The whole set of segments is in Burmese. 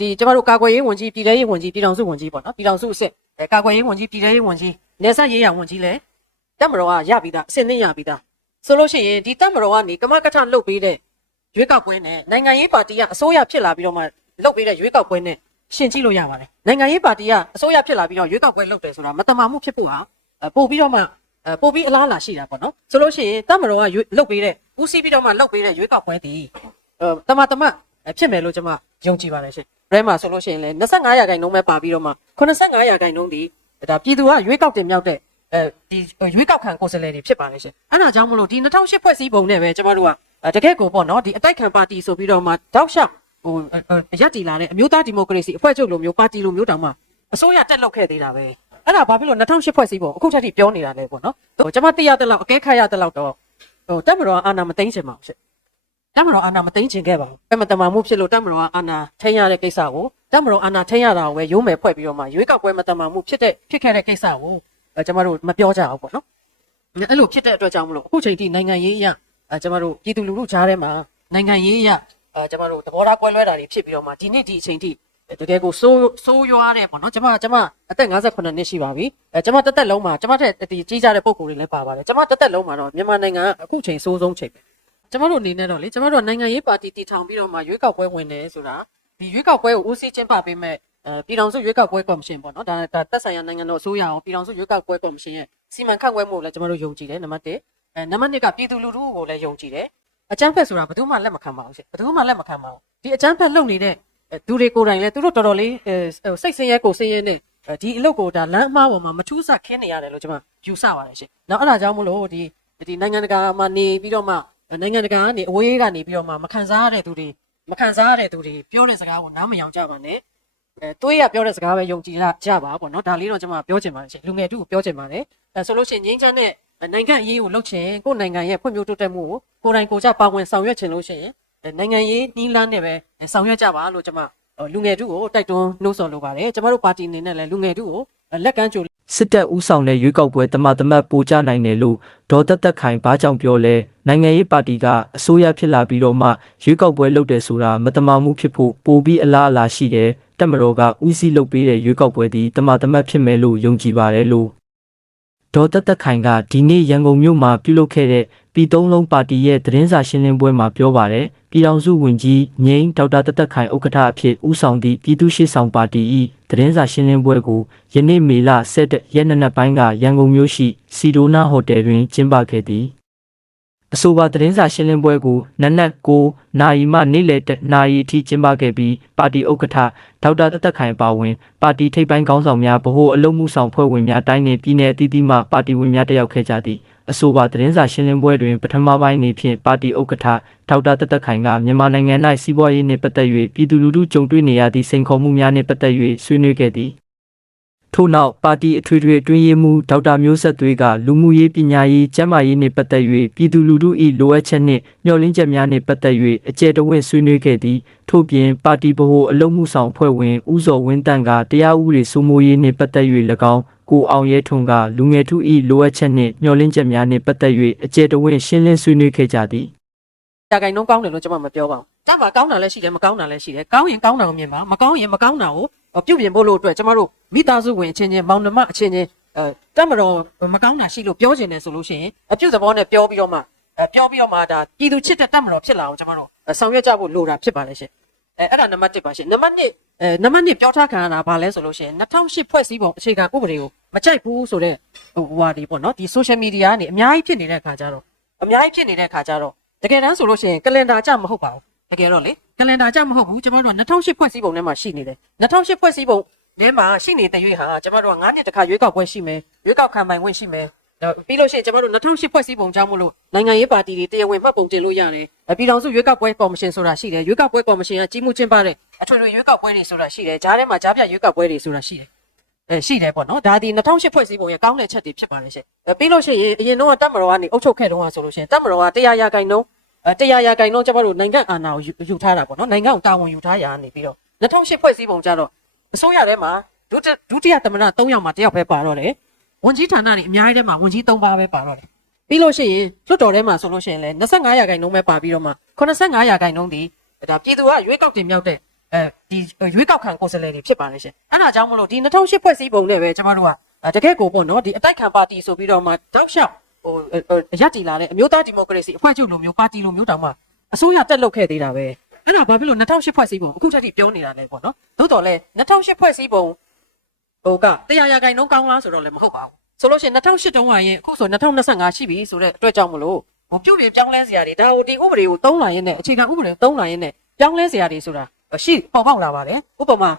ဒီကျမတို့ကာကွယ်ရေးဝန်ကြီးပြည်ထရေးဝန်ကြီးပြည်ထောင်စုဝန်ကြီးပေါ့နော်ပြည်ထောင်စုအစ်စ်အဲကာကွယ်ရေးဝန်ကြီးပြည်ထရေးဝန်ကြီးနေဆက်ရေးရဝန်ကြီးလည်းတက်မတော်ကရပြီးသားအစင်းနဲ့ရပြီးသားဆိုလို့ရှိရင်ဒီတက်မတော်ကနေကမကထလုတ်ပေးတဲ့ရွေးကောက်ပွဲနဲ့နိုင်ငံရေးပါတီကအစိုးရဖြစ်လာပြီးတော့မှလုတ်ပေးတဲ့ရွေးကောက်ပွဲနဲ့ရှင်းကြည့်လို့ရပါတယ်နိုင်ငံရေးပါတီကအစိုးရဖြစ်လာပြီးတော့ရွေးကောက်ပွဲလုတ်တယ်ဆိုတာမတမာမှုဖြစ်ဖို့ဟာအဲပို့ပြီးတော့မှအဲပို့ပြီးအလားအလာရှိတာပေါ့နော်ဆိုလို့ရှိရင်တက်မတော်ကရွေးလုတ်ပေးတဲ့ဦးစီးပြီးတော့မှလုတ်ပေးတဲ့ရွေးကောက်ပွဲတည်အဲတမတမအဲဖြစ်မယ်လို့ကျွန်မယုံကြည်ပါတယ်ရှင် ရဲမှာဆိုလို့ရှိရင်လည်း25ရာခိုင်နှုန်းပဲပါပြီးတော့မှ85ရာခိုင်နှုန်းဒီဒါပြည်သူကရွေးကောက်တင်မြောက်တဲ့အဲဒီရွေးကောက်ခံကိုယ်စားလှယ်တွေဖြစ်ပါတယ်ရှင်အဲ့ဒါကြောင့်မလို့ဒီ2008ဖွဲ့စည်းပုံနဲ့ပဲကျမတို့ကအဲတကယ့်ကိုပေါ့နော်ဒီအတိုက်ခံပါတီဆိုပြီးတော့မှတောက်လျှောက်ဟိုရက်တီလာတဲ့အမျိုးသားဒီမိုကရေစီအဖွဲ့ချုပ်လိုမျိုးပါတီလိုမျိုးတောင်မှအစိုးရတက်လောက်ခဲ့သေးတာပဲအဲ့ဒါဘာဖြစ်လို့2008ဖွဲ့စည်းပုံအခုချက်ထိပြောနေတာလဲပေါ့နော်ဟိုကျမသိရတဲ့လောက်အကဲခတ်ရတဲ့လောက်တော့ဟိုတက်မတော်အာဏာမသိမ်းချင်ပါဘူးရှင် တမတော်အာဏာမသိမ်းချင်ခဲ့ပါဘူး။အမတမမှုဖြစ်လို့တမတော်အာဏာထိန်းရတဲ့ကိစ္စကိုတမတော်အာဏာထိန်းရတာကိုပဲရုံးမယ်ဖွဲ့ပြီးတော့မှရွေးကောက်ပွဲမတမမှုဖြစ်တဲ့ဖြစ်ခဲ့တဲ့ကိစ္စကိုအဲကျမတို့မပြောကြအောင်ပေါ့နော်။အဲ့လိုဖြစ်တဲ့အတွက်ကြောင့်မလို့အခုချိန်ထိနိုင်ငံရေးအရအဲကျမတို့ပြည်သူလူထုကြားထဲမှာနိုင်ငံရေးအရအဲကျမတို့သဘောထားကွဲလွဲတာတွေဖြစ်ပြီးတော့မှဒီနေ့ဒီအချိန်ထိတကယ်ကိုစိုးစိုးရွားတယ်ပေါ့နော်ကျမကျမအသက်58နှစ်ရှိပါပြီအဲကျမတက်တက်လုံးမှာကျမထက်ဒီကြီးကြတဲ့ပုံကိုယ်တွေလည်းပါပါတယ်ကျမတက်တက်လုံးမှာတော့မြန်မာနိုင်ငံကအခုချိန်စိုးဆုံးချိန်ပဲ ကျမတို့အနေနဲ့တော့လေကျမတို့ကနိုင်ငံရေးပါတီတည်ထောင်ပြီးတော့မှရွေးကောက်ပွဲဝင်တယ်ဆိုတာဒီရွေးကောက်ပွဲကိုဦးစီးကျင်းပပေးမဲ့အဲပြည်ထောင်စုရွေးကောက်ပွဲကော်မရှင်ပေါ့နော်ဒါဒါသက်ဆိုင်ရာနိုင်ငံတော်အစိုးရအောင်ပြည်ထောင်စုရွေးကောက်ပွဲကော်မရှင်ရဲ့စီမံခန့်ခွဲမှုကိုလည်းကျမတို့ယုံကြည်တယ်နံပါတ်1အဲနံပါတ်2ကပြည်သူလူထုကိုလည်းယုံကြည်တယ်အကြမ်းဖက်ဆိုတာဘယ်သူမှလက်မခံပါဘူးရှင်ဘယ်သူမှလက်မခံပါဘူးဒီအကြမ်းဖက်လုပ်နေတဲ့အဲသူတွေကိုယ်တိုင်လည်းသူတို့တော်တော်လေးအဲစိတ်ဆင်းရဲကိုယ်ဆင်းရဲနဲ့ဒီအလုပ်ကိုဒါလမ်းအမားပေါ်မှာမထူးဆခင်းနေရတယ်လို့ကျွန်မယူဆပါတယ်ရှင်။နောက်အဲ့ဒါကြောင့်မလို့ဒီဒီနိုင်ငံတကာမှာနေပြီးတော့မှ နိုင်ငံတကာကနေအဝေးကနေပြီးတော့မှမခံစားရတဲ့သူတွေမခံစားရတဲ့သူတွေပြောတဲ့စကားကိုနားမယောင်ကြပါနဲ့အဲတွေးရပြောတဲ့စကားပဲယုံကြည်ကြပါပေါ့နော်ဒါလေးတော့ကျွန်မပြောချင်ပါတယ်ရှင်လူငယ်တို့ကိုပြောချင်ပါတယ်အဲဆိုလို့ရှိရင်ငင်းချမ်းတဲ့နိုင်ငံအရေးကိုလှုပ်ချင်ကိုယ်နိုင်ငံရဲ့ဖွံ့ဖြိုးတိုးတက်မှုကိုကိုယ်တိုင်ကိုယ်ကြပါဝင်ဆောင်ရွက်ချင်လို့ရှိရင်နိုင်ငံရေးနှီးလန်းနဲ့ပဲဆောင်ရွက်ကြပါလို့ကျွန်မလူငယ်တို့ကိုတိုက်တွန်းနှိုးဆော်လိုပါတယ်ကျွန်မတို့ပါတီအနေနဲ့လည်းလူငယ်တို့ကို လက်ကမ်းကြိုစစ်တပ်ဦးဆောင်တဲ့ရွေးကောက်ပွဲတမတမတ်ပိုကြနိုင်တယ်လို့ဒေါ်သက်သက်ခိုင်ဘာကြောင့်ပြောလဲနိုင်ငံရေးပါတီကအစိုးရဖြစ်လာပြီးတော့မှရွေးကောက်ပွဲလုပ်တယ်ဆိုတာမတမာမှုဖြစ်ဖို့ပိုပြီးအလားအလာရှိတယ်တက်မတော်ကဦးစီးလုပ်ပေးတဲ့ရွေးကောက်ပွဲဒီတမတမတ်ဖြစ်မယ်လို့ယုံကြည်ပါတယ်လို့ ဒေါ်သက်သက်ခိုင်ကဒီနေ့ရန်ကုန်မြို့မှာပြုလုပ်ခဲ့တဲ့ပြည်သုံးလုံးပါတီရဲ့သတင်းစာရှင်းလင်းပွဲမှာပြောပါတယ်ပြည်ထောင်စုဝန်ကြီးငိမ့်ဒေါက်တာသက်သက်ခိုင်ဥက္ကဋ္ဌအဖြစ်ဦးဆောင်သည့်ပြည်သူ့ရှေ့ဆောင်ပါတီ၏သတင်းစာရှင်းလင်းပွဲကိုယနေ့မေလ7ရက်နေ့နက်ပိုင်းကရန်ကုန်မြို့ရှိစီဒိုနာဟိုတယ်တွင်ကျင်းပခဲ့သည် အဆိုပါသတင်းစာရှင်းလင်းပွဲကိုနနက်9နာရီမှနေ့လယ်10နာရီအထိကျင်းပခဲ့ပြီးပါတီဥက္ကဋ္ဌဒေါက်တာသက်သက်ခိုင်ပါဝင်ပါတီထိပ်ပိုင်းခေါင်းဆောင်များဗဟိုအလုပ်မှုဆောင်ဖွဲ့ဝင်များတိုင်းနယ်ပြည်နယ်အသီးသီးမှပါတီဝင်များတက်ရောက်ခဲ့ကြသည်အဆိုပါသတင်းစာရှင်းလင်းပွဲတွင်ပထမပိုင်းအနေဖြင့်ပါတီဥက္ကဋ္ဌဒေါက်တာသက်သက်ခိုင်ကမြန်မာနိုင်ငံ၌စီးပွားရေးနှင့်ပတ်သက်၍ပြည်သူလူထုကြုံတွေ့နေရသည့်စိန်ခေါ်မှုများနှင့်ပတ်သက်၍ဆွေးနွေးခဲ့သည် ထို့နောက်ပါတီအထွေထွေအတွင်းရေးမှူးဒေါက်တာမျိုးဆက်သွေးကလူမှုရေးပညာရေးကျန်းမာရေးနှင့်ပတ်သက်၍ပြည်သူလူထု၏လိုအပ်ချက်နှင့်မျှော်လင့်ချက်များနှင့်ပတ်သက်၍အကျယ်တဝင့်ဆွေးနွေးခဲ့သည်ထို့ပြင်ပါတီဗဟိုအလုံးမှုဆောင်ဖွဲ့ဝင်ဦးစောဝင်းတန့်ကတရားဥပဒေစိုးမိုးရေးနှင့်ပတ်သက်၍၎င်းကိုအောင်ရဲထွန်းကလူငယ်ထု၏လိုအပ်ချက်နှင့်မျှော်လင့်ချက်များနှင့်ပတ်သက်၍အကျယ်တဝင့်ရှင်းလင်းဆွေးနွေးခဲ့ကြသည်တာကိုင်နှုန်းကောင်းတယ်လို့ကျွန်မမပြောပါဘူး။တတ်ပါကောင်းတာလည်းရှိတယ်မကောင်းတာလည်းရှိတယ်။ကောင်းရင်ကောင်းတာကိုမြင်ပါမကောင်းရင်မကောင်းတာကို ပြုတ်ပြင်ဖို့လို့အတွက်ကျွန်မတို့မိသားစုဝင်အချင်းချင်းမောင်နှမအချင်းချင်းအဲတက်မတော်မကောင်းတာရှိလို့ပြောချင်တယ်ဆိုလို့ရှိရင်အပြုတ်သဘောနဲ့ပြောပြီးတော့မှအဲပြောပြီးတော့မှဒါပြည်သူချစ်တဲ့တက်မတော်ဖြစ်လာအောင်ကျွန်မတို့ဆောင်ရွက်ကြဖို့လိုတာဖြစ်ပါလေရှင်။အဲအဲ့ဒါနံပါတ်1ပါရှင်။နံပါတ်2အဲနံပါတ်2ပြောထားခံရတာဘာလဲဆိုလို့ရှိရင်2008ဖွဲ့စည်းပုံအခြေခံဥပဒေကိုမကြိုက်ဘူးဆိုတော့ဟိုဟွာဒီပေါ့နော်ဒီ social media ကနေအများကြီးဖြစ်နေတဲ့အခါကျတော့အများကြီးဖြစ်နေတဲ့အခါကျတော့တကယ်တမ်းဆိုလို့ရှိရင်ကလန်ဒါကြမဟုတ်ပါဘူးတကယ်တော့လေ ကလန်ဒါကြမဟုတ်ဘူးကျမတို့က2008ဖွဲ့စည်းပုံထဲမှာရှိနေတယ်2008ဖွဲ့စည်းပုံထဲမှာရှိနေတဲ့ရွေးဟာကျမတို့က9နှစ်တခါရွေးကောက်ပွဲရှိမယ်ရွေးကောက်ခံပိုင်ခွင့်ရှိမယ်ပြီးလို့ရှိရင်ကျမတို့2008ဖွဲ့စည်းပုံကြောင့်မလို့နိုင်ငံရေးပါတီတွေတရားဝင်မှတ်ပုံတင်လို့ရတယ်ပြည်ထောင်စုရွေးကောက်ပွဲကော်မရှင်ဆိုတာရှိတယ်ရွေးကောက်ပွဲကော်မရှင်ကကြီးမှုကျင်းပတဲ့အထွေထွေရွေးကောက်ပွဲတွေဆိုတာရှိတယ်ဂျားထဲမှာဂျားပြရွေးကောက်ပွဲတွေဆိုတာရှိတယ်အဲရှိတယ်ပေါ့နော်ဒါဒီ2008ဖွဲ့စည်းပုံရဲ့ကောင်းတဲ့ချက်တွေဖြစ်ပါတယ်ရှင်အဲပြီးလို့ရှိရင်အရင်တော့တပ်မတော်ကနေအုပ်ချုပ်ခဲ့တုန်းကဆိုလို့ရှိရင်တပ်မတော်ကတရားရာဂိုင်နှုန်း အဲတရားရာဂိုင်နှုန်းကျမတို့နိုင်ငံအာဏာကိုယူယူထားတာပေါ့နော်နိုင်ငံကိုတာဝန်ယူထားရာနေပြီးတော့2008ဖွဲ့စည်းပုံကြတော့အစိုးရထဲမှာဒုတိဒုတိယသမ္မတ3ယောက်မှာတယောက်ပဲပါတော့တယ်ဝန်ကြီးဌာနတွေအများကြီးထဲမှာဝန်ကြီး3ပါးပဲပါတော့တယ်ပြီးလို့ရှိရင်လွတ်တော်ထဲမှာဆိုလို့ရှိရင်လည်း25ရာခိုင်နှုန်းပဲပါပြီးတော့မှ85ရာခိုင်နှုန်းဒီဒါပြည်သူကရွေးကောက်တင်မြောက်တဲ့အဲဒီရွေးကောက်ခံကိုယ်စားလှယ်တွေဖြစ်ပါတယ်ရှင်အဲ့ဒါကြောင့်မလို့ဒီ2008ဖွဲ့စည်းပုံနဲ့ပဲကျမတို့ကအဲတကယ့်ကိုပေါ့နော်ဒီအတိုက်ခံပါတီဆိုပြီးတော့မှတောက်လျှောက် ဟိုရက်တီလာတဲ့အမျိုးသားဒီမိုကရေစီအဖွဲ့ချုပ်လိုမျိုးပါတီလိုမျိုးတောင်မှအစိုးရတက်လုပ်ခဲ့သေးတာပဲအဲ့ဒါဘာဖြစ်လို့2008ဖွဲ့စည်းပုံအခုချက်ထိပြောနေတာလဲပေါ့နော်သို့တော်လဲ2008ဖွဲ့စည်းပုံဟိုကတရားရဂိုင်နှုန်းကောင်းလားဆိုတော့လည်းမဟုတ်ပါဘူးဆိုလို့ရှိရင်2008တုန်းကရင်အခုဆို2025ရှိပြီဆိုတဲ့အတွက်ကြောင့်မလို့ဟိုပြုတ်ပြပြောင်းလဲစရာတွေဒါဟိုဒီဥပဒေကိုသုံးလာရင်နဲ့အခြေခံဥပဒေကိုသုံးလာရင်နဲ့ပြောင်းလဲစရာတွေဆိုတာရှိပေါ်ပေါက်လာပါတယ်ဥပမာ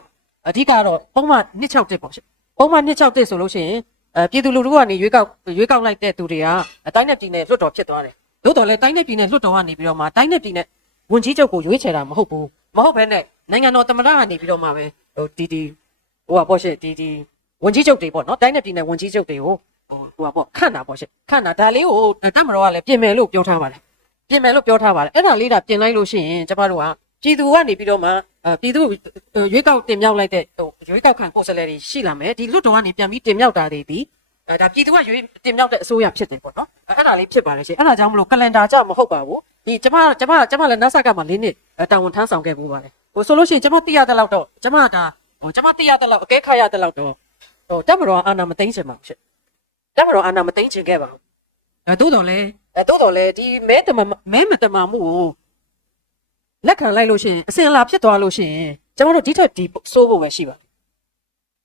အဓိကတော့ပုံမှန်261ပေါ့ရှင်ပုံမှန်261ဆိုလို့ရှိရင် အဲပြည်သူလူထုကနေရွေးကောက်ရွေးကောက်လိုက်တဲ့သူတွေကအတိုင်းနဲ့ပြည်နယ်လွတ်တော်ဖြစ်သွားတယ်သို့တော်လည်းတိုင်းနဲ့ပြည်နယ်လွတ်တော်ကနေပြီးတော့မှတိုင်းနဲ့ပြည်နယ်ဝန်ကြီးချုပ်ကိုရွေးချယ်တာမဟုတ်ဘူးမဟုတ်ဘဲနဲ့နိုင်ငံတော်သမ္မတကနေပြီးတော့မှပဲဟိုဒီဒီဟိုပါပေါ့ရှင်ဒီဒီဝန်ကြီးချုပ်တွေပေါ့နော်တိုင်းနဲ့ပြည်နယ်ဝန်ကြီးချုပ်တွေကိုဟိုဟိုပါပေါ့ခန့်တာပေါ့ရှင်ခန့်တာဒါလေးကိုတမတော်ကလည်းပြင်မယ်လို့ပြောထားပါတယ်ပြင်မယ်လို့ပြောထားပါတယ်အဲ့ဒါလေးဒါပြင်လိုက်လို့ရှိရင်ကျမတို့ကပြည်သူကနေပြီးတော့မှအဲ ပြည်သူရွေးကောက်တင်မြှောက်လိုက်တဲ့ဟိုရွေးကောက်ခံကိုယ်စားလှယ်တွေရှိလာမယ်ဒီလွတ်တော်ကနေပြန်ပြီးတင်မြှောက်တာတွေဒီအဲဒါပြည်သူကရွေးတင်မြှောက်တဲ့အစိုးရဖြစ်တယ်ပေါ့နော်အဲ့ဒါလေးဖြစ်ပါတယ်ရှင်အဲ့ဒါကြောင့်မလို့ကလန်ဒါကြမဟုတ်ပါဘူးဒီကျမကျမကျမလည်းနတ်ဆက်ကမှ၄နှစ်တာဝန်ထမ်းဆောင်ခဲ့ပူပါတယ်ဟိုဆိုလို့ရှိရင်ကျမသိရတဲ့လောက်တော့ကျမဒါဟိုကျမသိရတဲ့လောက်အကဲခါရတဲ့လောက်တော့ဟိုတက်မတော်အာနာမသိမ့်ချင်ပါဘူးရှင်တက်မတော်အာနာမသိမ့်ချင်ခဲ့ပါဘူးအဲတိုးတော်လဲအဲတိုးတော်လဲဒီမဲတမမဲမတမမှုကို လက်ခံလိုက်လို့ရှိရင်အစင်အလာဖြစ်သွားလို့ရှိရင်ကျွန်တော်တို့ဒီထက်ဒီစိုးဖို့ပဲရှိပါတယ်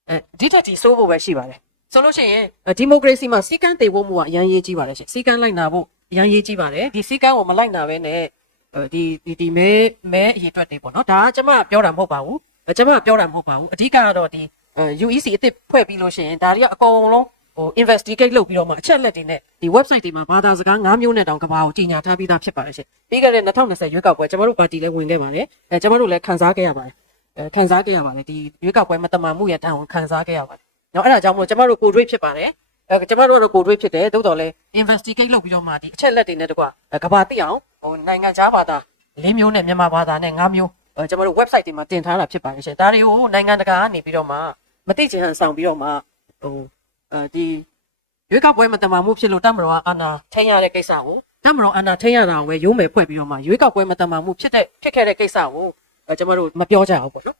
အဲဒီထက်ဒီစိုးဖို့ပဲရှိပါတယ်ဆိုလို့ရှိရင်ဒီမိုကရေစီမှာစီကန်းတည်ဖို့မှုကအရန်ရေးကြီးပါတယ်ရှင်စီကန်းလိုက်နာဖို့အရန်ရေးကြီးပါတယ်ဒီစီကန်းကိုမလိုက်နာဘဲနဲ့ဒီဒီဒီမဲမဲအရေးအတွက်တွေပေါ့နော်ဒါကကျွန်မပြောတာမဟုတ်ပါဘူးကျွန်မပြောတာမဟုတ်ပါဘူးအဓိကကတော့ဒီ UEC အစ်စ်ဖွဲ့ပြီးလို့ရှိရင်ဒါတွေကအကုန်လုံး ဟို investigate လုပ်ပြီးတော့မှအချက်လက်တွေနဲ့ဒီ website တွေမှာဘာသာစကား၅မျိုးနဲ့တောင်ကဘာကိုကြီးညာထားပြီးသားဖြစ်ပါတယ်ရှင်။ပြီးခဲ့တဲ့2020ရွေးကောက်ပွဲကျမတို့ပါတီလည်းဝင်ခဲ့ပါတယ်။အဲကျမတို့လည်းခန်းစားခဲ့ရပါတယ်။အဲခန်းစားခဲ့ရပါတယ်ဒီရွေးကောက်ပွဲမတမာမှုရဲ့တန်ကိုခန်းစားခဲ့ရပါတယ်။နော်အဲ့ဒါကြောင့်မို့ကျမတို့ကိုတွေးဖြစ်ပါတယ်။အဲကျမတို့ကတော့ကိုတွေးဖြစ်တယ်သို့တော်လည်း investigate လုပ်ပြီးတော့မှဒီအချက်လက်တွေနဲ့တကွကဘာသိအောင်ဟိုနိုင်ငံခြားဘာသာ၄မျိုးနဲ့မြန်မာဘာသာနဲ့၅မျိုးကျမတို့ website တွေမှာတင်ထားတာဖြစ်ပါတယ်ရှင်။ဒါတွေကိုနိုင်ငံတကာကနေပြီးတော့မှမသိချင်ဟန်ဆောင်ပြီးတော့မှဟို အဲဒီရွေးကောက်ပွဲမတမာမှုဖြစ်လို့တမတော်ကအာဏာထိန်းရတဲ့ကိစ္စကိုတမတော်အာဏာထိန်းရတာကိုပဲရုံးမယ်ဖွဲ့ပြီးတော့မှရွေးကောက်ပွဲမတမာမှုဖြစ်တဲ့ဖြစ်ခဲ့တဲ့ကိစ္စကိုအဲကျွန်တော်တို့မပြောကြအောင်ပေါ့နော်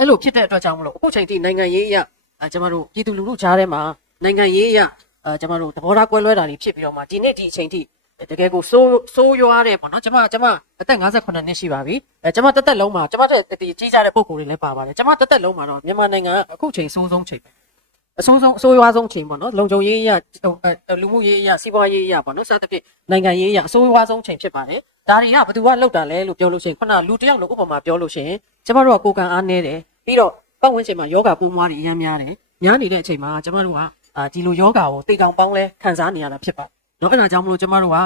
အဲ့လိုဖြစ်တဲ့အတွက်ကြောင့်မလို့အခုချိန်ထိနိုင်ငံရေးအရအဲကျွန်တော်တို့ပြည်သူလူထုကြားထဲမှာနိုင်ငံရေးအရအဲကျွန်တော်တို့သဘောထားကွဲလွဲတာတွေဖြစ်ပြီးတော့မှဒီနေ့ဒီအချိန်ထိတကယ်ကိုစိုးစိုးရွားတယ်ပေါ့နော်ကျွန်မကျွန်မအသက်58နှစ်ရှိပါပြီအဲကျွန်မတက်တက်လုံးမှာကျွန်မတဲ့ဒီကြီးကြတဲ့ပုံကိုယ်တွေလည်းပါပါတယ်ကျွန်မတက်တက်လုံးမှာတော့မြန်မာနိုင်ငံကအခုချိန်စိုးဆုံးချိန်ပဲ အဆုံးဆုံးအဆိုးရွားဆုံးချိန်ပေါ့နော်လုံခြုံရေးအရလူမှုရေးအရစီးပွားရေးအရပေါ့နော်စသဖြင့်နိုင်ငံရေးအရအဆိုးရွားဆုံးချိန်ဖြစ်ပါတယ်ဒါတွေကဘယ်သူကလောက်တာလဲလို့ပြောလို့ရှိရင်ခုနလူတယောက်လို့ဥပမာပြောလို့ရှိရင်ကျွန်မတို့ကကိုကံအားနေတယ်ပြီးတော့ပတ်ဝန်းကျင်မှာယောဂပိုးမွားတွေအများများတယ်များနေတဲ့အချိန်မှာကျွန်မတို့ကအာဒီလိုယောဂကိုတိတ်တောင်ပေါင်းလဲခံစားနေရတာဖြစ်ပါတယ်နော်အဲ့ဒါကြောင့်မလို့ကျွန်မတို့က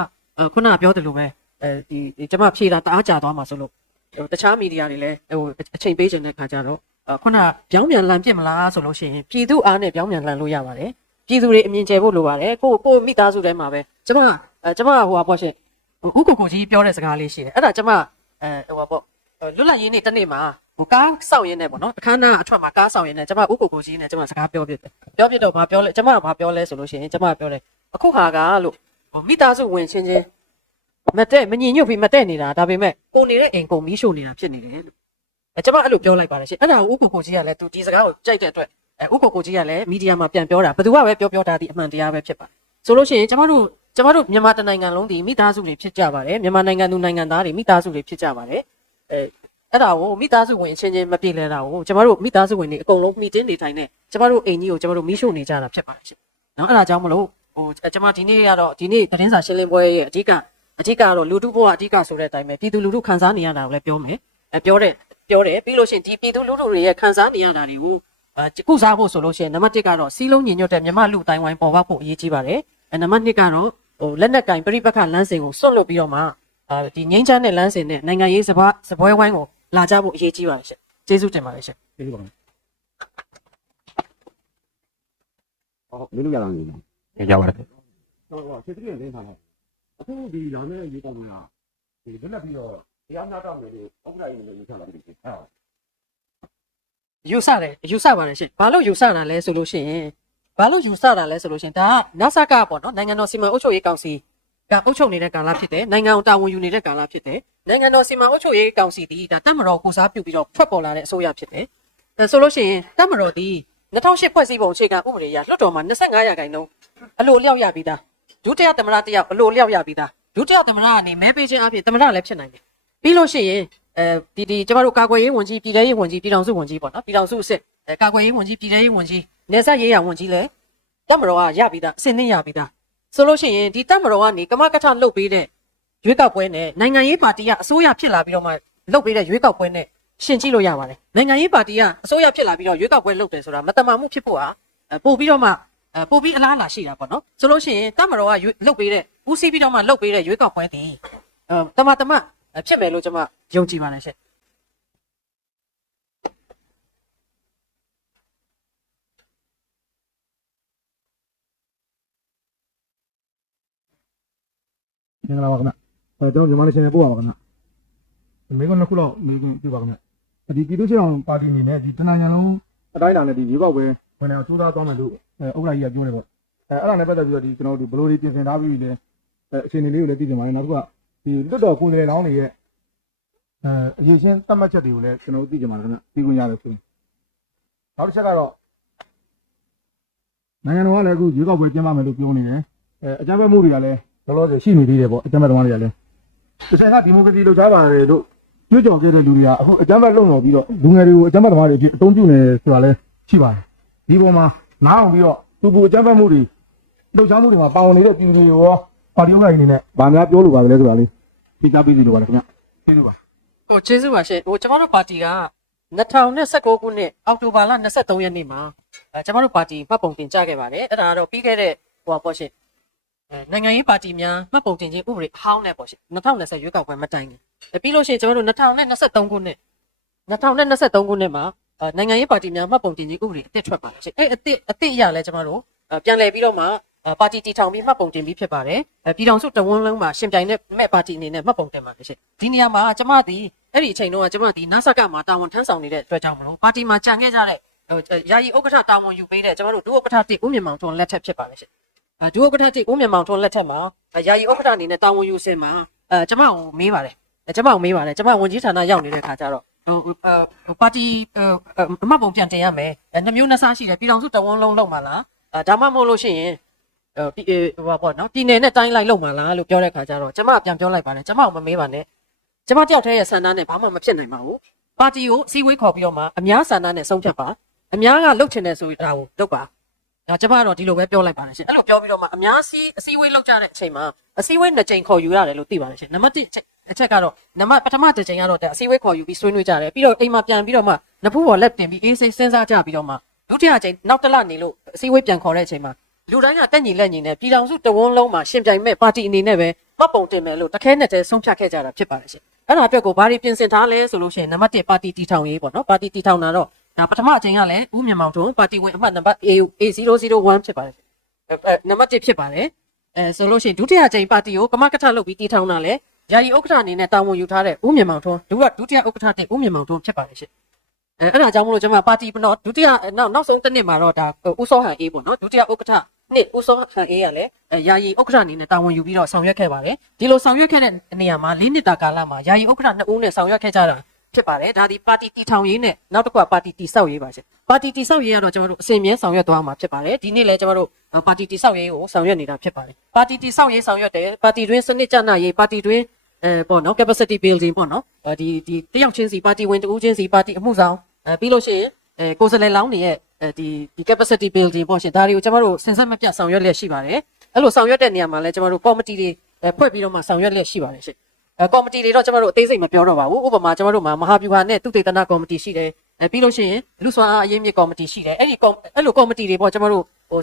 ခုနပြောတယ်လို့ပဲအဲဒီကျွန်မဖြေတာတအားကြာသွားမှာဆိုလို့တခြားမီဒီယာတွေလည်းဟိုအချိန်ပေးခြင်းတဲ့ခါကြတော့ ခုနပြောင်းပြန်လန်ပြစ်မလားဆိုလို့ရှိရင်ပြည်သူအားနဲ့ပြောင်းပြန်လန်လို့ရပါတယ်ပြည်သူတွေအမြင်ကျဖို့လိုပါတယ်ကိုကိုမိသားစုထဲမှာပဲကျမအဲကျမဟိုပါပေါ့ရှင်ဥကိုကိုကြီးပြောတဲ့စကားလေးရှိတယ်အဲ့ဒါကျမအဲဟိုပါပေါ့လွတ်လပ်ရေးနေ့တစ်နေ့မှာဟိုကားစောက်ရင်းနဲ့ပေါ့နော်အခမ်းအနားအထွက်မှာကားစောက်ရင်းနဲ့ကျမဥကိုကိုကြီးနဲ့ကျမစကားပြောပြတယ်ပြောပြတော့ဘာပြောလဲကျမကဘာပြောလဲဆိုလို့ရှိရင်ကျမပြောတယ်အခုဟာကလို့ဟိုမိသားစုဝင်ချင်းချင်းမတက်မညင်ညွတ်ပြီးမတက်နေတာဒါပေမဲ့ကိုနေတဲ့အိမ်ကိုမီးရှို့နေတာဖြစ်နေတယ်လို့အဲ ကျွန်မအဲ့လိုပြောလိုက်ပါတယ်ရှင်အဲ့ဒါကိုဥကိုကိုကြီးကလည်းသူဒီစကားကိုကြိုက်တဲ့အတွက်အဲဥကိုကိုကြီးကလည်းမီဒီယာမှာပြန်ပြောတာဘယ်သူကပဲပြောပြောတာဒီအမှန်တရားပဲဖြစ်ပါဆိုလို့ရှိရင်ကျွန်မတို့ကျွန်မတို့မြန်မာတနိုင်ငံလုံးဒီမိသားစုတွေဖြစ်ကြပါတယ်မြန်မာနိုင်ငံသူနိုင်ငံသားတွေမိသားစုတွေဖြစ်ကြပါတယ်အဲအဲ့ဒါကိုမိသားစုဝင်အချင်းချင်းမပြေလည်တာကိုကျွန်မတို့မိသားစုဝင်တွေအကုန်လုံးမိတင်းနေတိုင်းနဲ့ကျွန်မတို့အိမ်ကြီးကိုကျွန်မတို့မိရှို့နေကြတာဖြစ်ပါတယ်ရှင်နော်အဲ့ဒါကြောင့်မလို့ဟိုကျွန်မဒီနေ့ကတော့ဒီနေ့သတင်းစာရှင်းလင်းပွဲရဲ့အဓိကအဓိကကတော့လူထုဘဝအဓိကဆိုတဲ့အတိုင်းပဲပြည်သူလူထုခံစားနေရတာကိုလည်းပြောမယ်အဲပြောတဲ့ ပြောတယ်ပြီးလို့ရှိရင်ဒီပြည်သူလူထုတွေရဲ့ခံစားနေရတာတွေကိုအဲကုစားဖို့ဆိုလို့ရှိရင်နံပါတ်1ကတော့စီးလုံးညီညွတ်တဲ့မြမလူတိုင်းဝိုင်းပေါ်ပေါက်ဖို့အရေးကြီးပါတယ်အဲနံပါတ်2ကတော့ဟိုလက်နက်ကင်ပြိပက္ခလမ်းစဉ်ကိုစွန့်လွတ်ပြီးတော့မှအာဒီငိမ့်ချမ်းတဲ့လမ်းစဉ်နဲ့နိုင်ငံရေးစဘာစပွဲဝိုင်းကိုလာကြဖို့အရေးကြီးပါတယ်ရှင်ကျေးဇူးတင်ပါတယ်ရှင်ကျေးဇူးပါမယ်ဟုတ်မေးလို့ရလားမေးလားရပါတယ်ဟုတ်ဟုတ်စစ်စစ်လေးထားလိုက်အခုဒီလာမယ့်ရေပုံကဒီလွတ်လပ်ပြီးတော့ တရားနာတော့မယ်လို့ဥက္ကဋ္ဌကြီးလည်းယူထားတာဖြစ်တယ်ဟုတ်ယူဆတယ်ယူဆပါတယ်ရှင်ဘာလို့ယူဆတာလဲဆိုလို့ရှိရင်ဘာလို့ယူဆတာလဲဆိုလို့ရှိရင်ဒါက NASA ကပေါ့နော်နိုင်ငံတော်စီမံအုပ်ချုပ်ရေးကောင်စီကအုပ်ချုပ်နေတဲ့ကာလဖြစ်တယ်နိုင်ငံအောင်တာဝန်ယူနေတဲ့ကာလဖြစ်တယ်နိုင်ငံတော်စီမံအုပ်ချုပ်ရေးကောင်စီဒီဒါတက်မတော်ကိုစားပြုပြီးတော့ထွက်ပေါ်လာတဲ့အစိုးရဖြစ်တယ်အဲဆိုလို့ရှိရင်တက်မတော်ဒီ2008ဖွဲ့စည်းပုံအခြေခံဥပဒေအရလွှတ်တော်မှာ25ရာခိုင်နှုန်းအလိုအလျောက်ရပြီးသားဒုတိယသမ္မတတယောက်အလိုအလျောက်ရပြီးသားဒုတိယသမ္မတကနေမဲပေးခြင်းအပြင်သမ္မတလည်းဖြစ်နိုင်တယ် ပြီးလို့ရှိရင်အဲဒီဒီကျမတို့ကာကွယ်ရေးဝန်ကြီးပြည်ထရေးဝန်ကြီးပြည်ထောင်စုဝန်ကြီးပေါ့နော်ပြည်ထောင်စုအစ်စ်အဲကာကွယ်ရေးဝန်ကြီးပြည်ထရေးဝန်ကြီးနေဆက်ရေးရဝန်ကြီးလည်းတက်မတော်ကရပြီးသားအစင်းသင်းရပြီးသားဆိုလို့ရှိရင်ဒီတက်မတော်ကနေကမကထလှုပ်ပေးတဲ့ရွေးကောက်ပွဲနဲ့နိုင်ငံရေးပါတီကအစိုးရဖြစ်လာပြီးတော့မှလှုပ်ပေးတဲ့ရွေးကောက်ပွဲနဲ့ရှင်ကြည့်လို့ရပါတယ်နိုင်ငံရေးပါတီကအစိုးရဖြစ်လာပြီးတော့ရွေးကောက်ပွဲလှုပ်တယ်ဆိုတာမတမာမှုဖြစ်ဖို့ဟာအဲပို့ပြီးတော့မှအဲပို့ပြီးအလားအလာရှိတာပေါ့နော်ဆိုလို့ရှိရင်တက်မတော်ကရွေးလှုပ်ပေးတဲ့ဦးစီးပြီးတော့မှလှုပ်ပေးတဲ့ရွေးကောက်ပွဲတည်အဲတမတမ ဖြစ်မယ်လို့ကျွန်မယုံကြည်ပါတယ်ရှင့်မင်္ဂလာပါခင်ဗျအဲကျွန်တော်မြန်မာနိုင်ငံပို့ပါပါခင်ဗျမိကုန်းတစ်ခုတော့မိကုန်းပြပါခင်ဗျဒီပြည်သူ့စစ်အောင်ပါတီအနေနဲ့ဒီတနင်္ဂနွေလုံးအတိုင်းအတာနဲ့ဒီရေပေါက်ပဲဝင်နေအောင်စူးစမ်းသွားမယ်လို့အဲဥက္ကဋ္ဌကြီးကပြောနေပေါ့အဲအဲ့ဒါနဲ့ပတ်သက်ပြီးတော့ဒီကျွန်တော်တို့ဘလိုလေးပြင်ဆင်ထားပြီးပြီလဲအဲအခြေအနေလေးကိုလည်းသိကြပါမယ်နောက်တစ်ခုက ဒီလွတ်တော်ကိုယ်စားလှယ်လောင်းတွေရဲ့အဲအရေးချင်းသတ်မှတ်ချက်တွေကိုလည်းကျွန်တော်တို့သိကြပါမယ်ခင်ဗျပြီးခွင့်ရတယ်ဆိုရင်နောက်တစ်ချက်ကတော့နိုင်ငံတော်ကလည်းအခုရေကောက်ပွဲကျင်းပမယ်လို့ပြောနေတယ်အဲအကြမ်းဖက်မှုတွေကလည်းလောလောဆယ်ရှိနေသေးတယ်ပေါ့အကြမ်းဖက်သမားတွေကလည်းတစ်ချိန်ကဒီမိုကရေစီလှုပ်ရှားပါတယ်လို့ကြွကြော်ခဲ့တဲ့လူတွေကအခုအကြမ်းဖက်လုံတော်ပြီးတော့လူငယ်တွေကိုအကြမ်းဖက်သမားတွေအဖြစ်အသုံးပြုနေဆိုတာလည်းရှိပါတယ်ဒီပေါ်မှာနားအောင်ပြီးတော့သူကူအကြမ်းဖက်မှုတွေလှုပ်ရှားမှုတွေမှာပါဝင်နေတဲ့ပြည်သူတွေရောပါတီဥက္ကဋ္ဌအနေနဲ့ဗာများပြောလို့ပါပဲလဲဆိုတာလေး သိကြပြီးပြီလို့ပါလေခင်ဗျကျေးဇူးပါဟိုကျေးဇူးပါရှင်ဟိုကျမတို့ပါတီက2019ခုနှစ်အောက်တိုဘာလ23ရက်နေ့မှာအဲကျမတို့ပါတီမှတ်ပုံတင်ကြခဲ့ပါတယ်အဲ့ဒါကတော့ပြီးခဲ့တဲ့ဟိုပါပေါ့ရှင်အဲနိုင်ငံရေးပါတီများမှတ်ပုံတင်ခြင်းဥပဒေအဟောင်းနဲ့ပေါ့ရှင်2020ရွေးကောက်ပွဲမတိုင်ခင်အဲပြီးလို့ရှိရင်ကျမတို့2023ခုနှစ်2023ခုနှစ်မှာအဲနိုင်ငံရေးပါတီများမှတ်ပုံတင်ခြင်းဥပဒေအသစ်ထွက်ပါတယ်ရှင်အဲ့အသစ်အသစ်အရလဲကျမတို့အဲပြန်လည်ပြီးတော့မှအဲ ပါတီတည်ထောင်ပြီးမှတ်ပုံတင်ပြီးဖြစ်ပါတယ်အဲပြည်ထောင်စုတဝန်းလုံးမှာရှင်ပြိုင်တဲ့မဲ့ပါတီအနေနဲ့မှတ်ပုံတင်ပါတယ်ရှင်ဒီနေရာမှာကျမဒီအဲ့ဒီအချိန်တုန်းကကျမဒီနာဆကမှာတာဝန်ထမ်းဆောင်နေတဲ့အတွက်ကြောင့်မလို့ပါတီမှာကြံခဲ့ကြတဲ့ဟိုယာယီဥက္ကဋ္ဌတာဝန်ယူပေးတဲ့ကျမတို့ဒုဥက္ကဋ္ဌတိဦးမြင့်မောင်ထွန်းလက်ထက်ဖြစ်ပါတယ်ရှင်အဲဒုဥက္ကဋ္ဌတိဦးမြင့်မောင်ထွန်းလက်ထက်မှာယာယီဥက္ကဋ္ဌအနေနဲ့တာဝန်ယူစင်မှာအဲကျမကိုမေးပါတယ်အဲကျမကိုမေးပါတယ်ကျမဝန်ကြီးဌာနရောက်နေတဲ့ခါကျတော့ဟိုဟိုပါတီအမှတ်ပုံပြန်တင်ရမယ်နှမျိုးနှစားရှိတယ်ပြည်ထောင်စုတဝန်းလုံးလုံးမှာလားအဲဒါမှမဟုတ်လို့ရှိရင် ဟိုဟိုပါပေါ့နော်ပြည်နယ်နဲ့တိုင်းလိုက်လုံမှာလားလို့ပြောတဲ့ခါကျတော့ကျမပြန်ပြောလိုက်ပါတယ်ကျမကိုမမေးပါနဲ့ကျမတယောက်တည်းရဲ့ဆန္ဒနဲ့ဘာမှမဖြစ်နိုင်ပါဘူးပါတီကိုအစည်းအဝေးခေါ်ပြီးတော့မှအများဆန္ဒနဲ့ဆုံးဖြတ်ပါအများကလှုပ်ချင်တဲ့ဆိုဒါကိုလုပ်ပါဒါကျမကတော့ဒီလိုပဲပြောလိုက်ပါတယ်ရှင်အဲ့လိုပြောပြီးတော့မှအများစီအစည်းအဝေးလုပ်ကြတဲ့အချိန်မှာအစည်းအဝေးနှစ်ကြိမ်ခေါ်ယူရတယ်လို့သိပါတယ်ရှင်နံပါတ်1အချက်ကတော့နံပါတ်ပထမတစ်ကြိမ်ကတော့ဒါအစည်းအဝေးခေါ်ယူပြီးဆွေးနွေးကြတယ်ပြီးတော့အိမ်မှာပြန်ပြီးတော့မှနဖူးပေါ်လက်တင်ပြီးအေးစိတ်စဉ်းစားကြပြီးတော့မှဒုတိယကြိမ်နောက်တစ်လနေလို့အစည်းအဝေးပြန်ခေါ်တဲ့အချိန်မှာ လူတိုင်းကတက်ညီလက်ညီနဲ့ပြည်တော်စုတဝန်းလုံးမှာရှင်ပြိုင်မဲ့ပါတီအနေနဲ့ပဲမှတ်ပုံတင်မယ်လို့တခဲနဲ့တည်းဆုံးဖြတ်ခဲ့ကြတာဖြစ်ပါတယ်ရှင်။အဲ့ဒါအတွက်ကိုဘာတွေပြင်ဆင်ထားလဲဆိုလို့ရှိရင်နံပါတ်1ပါတီတီထောင်ရေးပေါ့နော်ပါတီတီထောင်တာတော့ဒါပထမအချိန်ကလည်းဦးမြန်မာထုံပါတီဝင်အမှတ်နံပါတ် A001 ဖြစ်ပါတယ်။အဲနံပါတ်1ဖြစ်ပါတယ်။အဲဆိုလို့ရှိရင်ဒုတိယအချိန်ပါတီကိုကမကထလုပ်ပြီးတီထောင်တာလေယာယီဥက္ကဋ္ဌအနေနဲ့တာဝန်ယူထားတဲ့ဦးမြန်မာထုံဒုကဒုတိယဥက္ကဋ္ဌတဲ့ဦးမြန်မာထုံဖြစ်ပါတယ်ရှင်။အဲအဲ့ဒါကြောင့်မလို့ကျွန်မပါတီတော့ဒုတိယနောက်နောက်ဆုံးတစ်နှစ်မှာတော့ဒါဦးစောဟန်အေးပေါ့နော်ဒုတိယဥက္ကဋ္ဌ နှစ်ဦးစောဟန်အေးကလည်းယာယီဥက္ကဋ္ဌအနေနဲ့တာဝန်ယူပြီးတော့ဆောင်ရွက်ခဲ့ပါတယ်ဒီလိုဆောင်ရွက်ခဲ့တဲ့နေရာမှာ၄နှစ်တာကာလမှာယာယီဥက္ကဋ္ဌနှစ်ဦးနဲ့ဆောင်ရွက်ခဲ့ကြတာဖြစ်ပါတယ်ဒါဒီပါတီတီထောင်ရေးနဲ့နောက်တစ်ခုကပါတီတီဆောက်ရေးပါရှင်ပါတီတီဆောက်ရေးကတော့ကျွန်တော်တို့အစဉ်မြဲဆောင်ရွက်သွားမှာဖြစ်ပါတယ်ဒီနေ့လည်းကျွန်တော်တို့ပါတီတီဆောက်ရေးကိုဆောင်ရွက်နေတာဖြစ်ပါတယ်ပါတီတီဆောက်ရေးဆောင်ရွက်တယ်ပါတီတွင်းစနစ်ကျနာရေးပါတီတွင်းအဲပေါ့နော် capacity building ပေါ့နော်ဒီဒီတယောက်ချင်းစီပါတီဝင်တဦးချင်းစီပါတီအမှုဆောင်အဲပြီးလို့ရှိရင်အဲကိုယ်စားလှယ်လောင်းတွေရဲ့ အဲဒီဒီ capacity building ပေါ့ရှင်ဒါတွေကိုကျွန်တော်တို့စဉ်ဆက်မပြတ်ဆောင်ရွက်လျက်ရှိပါတယ်အဲ့လိုဆောင်ရွက်တဲ့နေရာမှာလည်းကျွန်တော်တို့ committee တွေဖွဲ့ပြီးတော့မှဆောင်ရွက်လျက်ရှိပါတယ်ရှင်အဲကော်မတီတွေတော့ကျွန်တော်တို့အသေးစိတ်မပြောတော့ပါဘူးဥပမာကျွန်တော်တို့မှာမဟာဗျူဟာနဲ့သူတေသနာကော်မတီရှိတယ်အဲပြီးလို့ရှိရင်လူဆွမ်းအားအရေးမြစ်ကော်မတီရှိတယ်အဲ့ဒီအဲ့လိုကော်မတီတွေပေါ့ကျွန်တော်တို့ဟို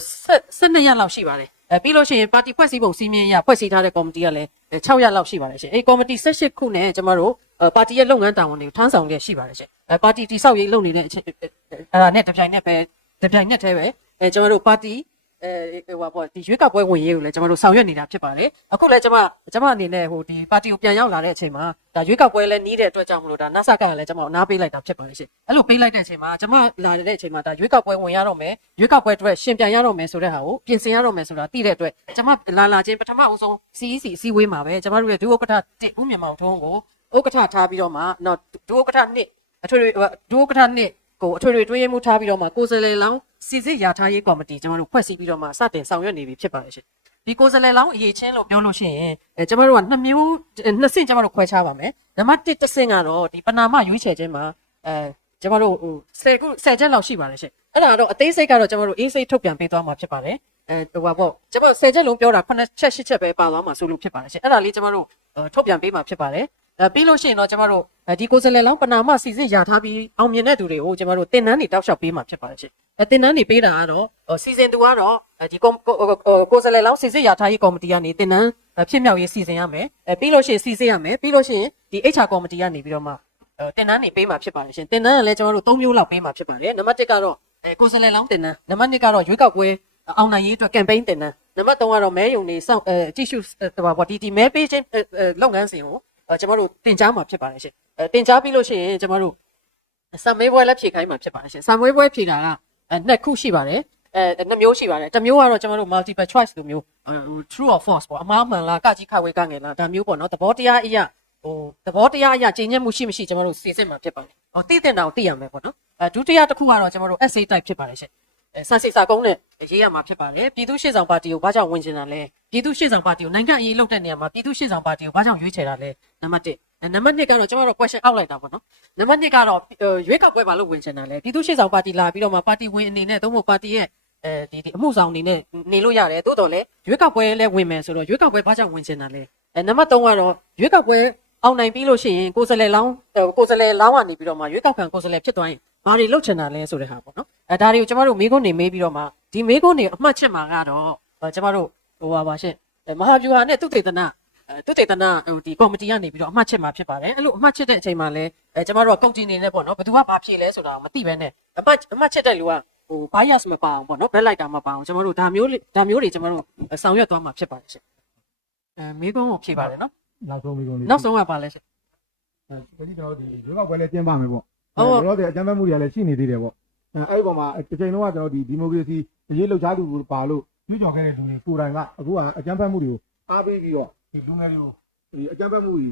12ရက်လောက်ရှိပါတယ် အဲပြီးလို့ရှိရင်ပါတီဖွဲ့စည်းပုံစီမင်းရဖွဲ့စည်းထားတဲ့ကော်မတီကလည်း6ရက်လောက်ရှိပါတယ်ရှင်အဲ့ကော်မတီ18ခုနဲ့ကျွန်တော်တို့ပါတီရဲ့လုပ်ငန်းတာဝန်တွေကိုထမ်းဆောင်လျက်ရှိပါတယ်ရှင်အဲပါတီတိဆောက်ရေးလုပ်နေတဲ့အချိန်အဲ့ဒါနဲ့တပြိုင်နက်ပဲတပြိုင်နက်တည်းပဲအဲကျွန်တော်တို့ပါတီ အဲဟိုပါပေါ့ဒီရွေးကောက်ပွဲဝင်ရေးကိုလည်းကျွန်တော်တို့ဆောင်ရွက်နေတာဖြစ်ပါတယ်အခုလည်းကျွန်မကျွန်မအနေနဲ့ဟိုဒီပါတီကိုပြန်ရောက်လာတဲ့အချိန်မှာဒါရွေးကောက်ပွဲလည်းနီးတဲ့အတွက်ကြောင့်မလို့ဒါနဆကကလည်းကျွန်မနားပေးလိုက်တာဖြစ်ပါတယ်ရှင်အဲ့လိုပေးလိုက်တဲ့အချိန်မှာကျွန်မလာတဲ့အချိန်မှာဒါရွေးကောက်ပွဲဝင်ရတော့မယ်ရွေးကောက်ပွဲအတွက်ရှင်ပြန်ရတော့မယ်ဆိုတဲ့ဟာကိုပြင်ဆင်ရတော့မယ်ဆိုတာသိတဲ့အတွက်ကျွန်မလာလာချင်းပထမအဆုံး CEC အစည်းအဝေးမှာပဲကျွန်မတို့ရဲ့ဒုဥက္ကဋ္ဌတစ်ဦးမြန်မာထုံးကိုဥက္ကဋ္ဌထားပြီးတော့မှတော့ဒုဥက္ကဋ္ဌနှစ်အထွေထွေဒုဥက္ကဋ္ဌနှစ် ကိုအထွေထွေတွင်းရေးမှုထားပြီးတော့မှကိုယ်စားလှယ်လောင်းစီစစ်ရာထားရေးကော်မတီကျွန်တော်တို့ဖွဲ့စည်းပြီးတော့မှစတင်ဆောင်ရွက်နေပြီဖြစ်ပါတယ်ရှင်ဒီကိုယ်စားလှယ်လောင်းအရေးချင်းလို့ပြောလို့ရှိရင်အဲကျွန်တော်တို့ကနှစ်မျိုးနှစ်ဆင့်ကျွန်တော်တို့ခွဲခြားပါမယ်နံပါတ်1တစ်ဆင့်ကတော့ဒီပနာမရွေးချယ်ခြင်းမှာအဲကျွန်တော်တို့ဟို10ခု10ချက်လောက်ရှိပါတယ်ရှင်အဲ့ဒါတော့အသေးစိတ်ကတော့ကျွန်တော်တို့အေးစိတ်ထုတ်ပြန်ပေးသွားမှာဖြစ်ပါတယ်အဲဟိုပါပေါ့ကျွန်တော်10ချက်လုံးပြောတာ9ချက်10ချက်ပဲပါသွားမှာဆိုလို့ဖြစ်ပါတယ်ရှင်အဲ့ဒါလေးကျွန်တော်တို့ထုတ်ပြန်ပေးမှာဖြစ်ပါတယ်အဲ ပြီးလို့ရှိရင်တော့ကျွန်တော်တို့ဒီကိုယ်စားလှယ်လောင်းပနာမစီစစ်ရာထားပြီးအောင်မြင်တဲ့သူတွေကိုကျွန်တော်တို့တင်နန်းတွေတောက်လျှောက်ပေးမှာဖြစ်ပါတယ်ရှင်အဲတင်နန်းတွေပေးတာကတော့စီစဉ်သူကတော့ဒီကိုကိုယ်စားလှယ်လောင်းစီစစ်ရာထားရေးကော်မတီကနေတင်နန်းဖြစ်မြောက်ရေးစီစဉ်ရမယ်အဲပြီးလို့ရှိရင်စီစစ်ရမယ်ပြီးလို့ရှိရင်ဒီ HR ကော်မတီကနေပြီးတော့မှတင်နန်းတွေပေးမှာဖြစ်ပါတယ်ရှင်တင်နန်းကလည်းကျွန်တော်တို့၃မျိုးလောက်ပေးမှာဖြစ်ပါတယ်နံပါတ်1ကတော့အဲကိုယ်စားလှယ်လောင်းတင်နန်းနံပါတ်2ကတော့ရွေးကောက်ပွဲအောင်နိုင်ရေးအတွက် campaign တင်နန်းနံပါတ်3ကတော့မဲယုံနေစောင့်အဲကြည့်ရှုဟိုပါပေါ့ဒီဒီမဲပေးခြင်းလုပ်ငန်းစဉ်ကိုအဲ ကျွန်တော်တို့တင် जा မှာဖြစ်ပါတယ်ရှင်အဲတင် जा ပြီးလို့ရှိရင်ကျွန်တော်တို့စံမေးပွဲလည်းဖြည့်ခိုင်းမှာဖြစ်ပါတယ်ရှင်စံမေးပွဲဖြည့်တာကအဲနှစ်ခုရှိပါတယ်အဲနှစ်မျိုးရှိပါတယ်တစ်မျိုးကတော့ကျွန်တော်တို့ multiple choice လိုမျိုးဟို true or false ပေါ့အမှားမှန်လားကကြီးခါဝဲကငယ်လားဒါမျိုးပေါ့နော်သဘောတရားအရာဟိုသဘောတရားအရာကျင့်ညက်မှုရှိမရှိကျွန်တော်တို့စီစစ်မှာဖြစ်ပါတယ်ဟောသိတဲ့တောင်သိရမယ်ပေါ့နော်အဲဒုတိယတစ်ခုကတော့ကျွန်တော်တို့ essay type ဖြစ်ပါတယ်ရှင်အဲ စာစစ်စာကုန်းနဲ့ရေးရမှာဖြစ်ပါတယ်ပြည်သူ့ရှေ့ဆောင်ပါတီကိုဘာကြောင့်ဝင်ချင်တာလဲပြည်သူ့ရှေ့ဆောင်ပါတီကိုနိုင်ငံအရေးလုပ်တဲ့နေရာမှာပြည်သူ့ရှေ့ဆောင်ပါတီကိုဘာကြောင့်ရွေးချယ်တာလဲနံပါတ်1နံပါတ်2ကတော့ကျွန်တော်တို့ question out လိုက်တာပေါ့နော်နံပါတ်2ကတော့ရွေးကောက်ပွဲဘာလို့ဝင်ချင်တာလဲပြည်သူ့ရှေ့ဆောင်ပါတီလာပြီးတော့မှပါတီဝင်အနေနဲ့သုံးဖို့ပါတီရဲ့အဲဒီဒီအမှုဆောင်အနေနဲ့နေလို့ရတယ်တိုးတော်လဲရွေးကောက်ပွဲလဲဝင်မယ်ဆိုတော့ရွေးကောက်ပွဲဘာကြောင့်ဝင်ချင်တာလဲအဲနံပါတ်3ကတော့ရွေးကောက်ပွဲအောင်နိုင်ပြီးလို့ရှိရင်ကိုယ်စလဲလောင်းကိုယ်စလဲလောင်းကနေပြီးတော့မှရွေးကောက်ခံကိုယ်စလဲဖြစ်သွားရင်ဘာတွေလုပ်ချင်တာလဲဆိုတဲ့ဟာပေါ့နော် အဲဒါတွေကိုကျွန်တော်တို့မိကုန်းနေမေးပြီးတော့မှဒီမိကုန်းနေအမှတ်ချက်မှာကတော့ကျွန်တော်တို့ဟိုပါပါရှင့်မဟာဗျူဟာနဲ့သူတေသနာအဲသူတေသနာဟိုဒီကော်မတီကနေပြီးတော့အမှတ်ချက်မှာဖြစ်ပါတယ်အဲ့လိုအမှတ်ချက်တဲ့အချိန်မှာလဲအဲကျွန်တော်တို့ကကုန်တင်နေနဲ့ပေါ့နော်ဘယ်သူကဘာဖြေလဲဆိုတာကိုမသိဘဲနဲ့အမှတ်အမှတ်ချက်တဲ့လူကဟို bias မပါအောင်ပေါ့နော် back light တာမပါအောင်ကျွန်တော်တို့ဒါမျိုးဒါမျိုးတွေကျွန်တော်တို့ဆောင်ရွက်သွားမှာဖြစ်ပါတယ်ရှင့်အဲမိကုန်းကိုဖြေပါတယ်နော်နောက်ဆုံးမိကုန်လေးနောက်ဆုံးကပါလဲရှင့်အဲဒီကျွန်တော်တို့ဒီရွေးကောက်ပွဲလည်းကျင်းပမယ်ပေါ့ဟုတ်တော့ဒီအကြမ်းဖက်မှုတွေကလည်းရှိနေသေးတယ်ပေါ့ အဲအဲ့ဒီပုံမှာတစ်ချိန်လုံးကကျွန်တော်ဒီဒီမိုကရေစီအရေးလှုပ်ရှားသူပါလို့ကြွကြော်ခဲ့တဲ့လူတွေကိုယ်တိုင်ကအခုကအကြမ်းဖက်မှုတွေကိုအားပေးပြီးတော့ဒီလူငယ်တွေကိုဒီအကြမ်းဖက်မှုတွေ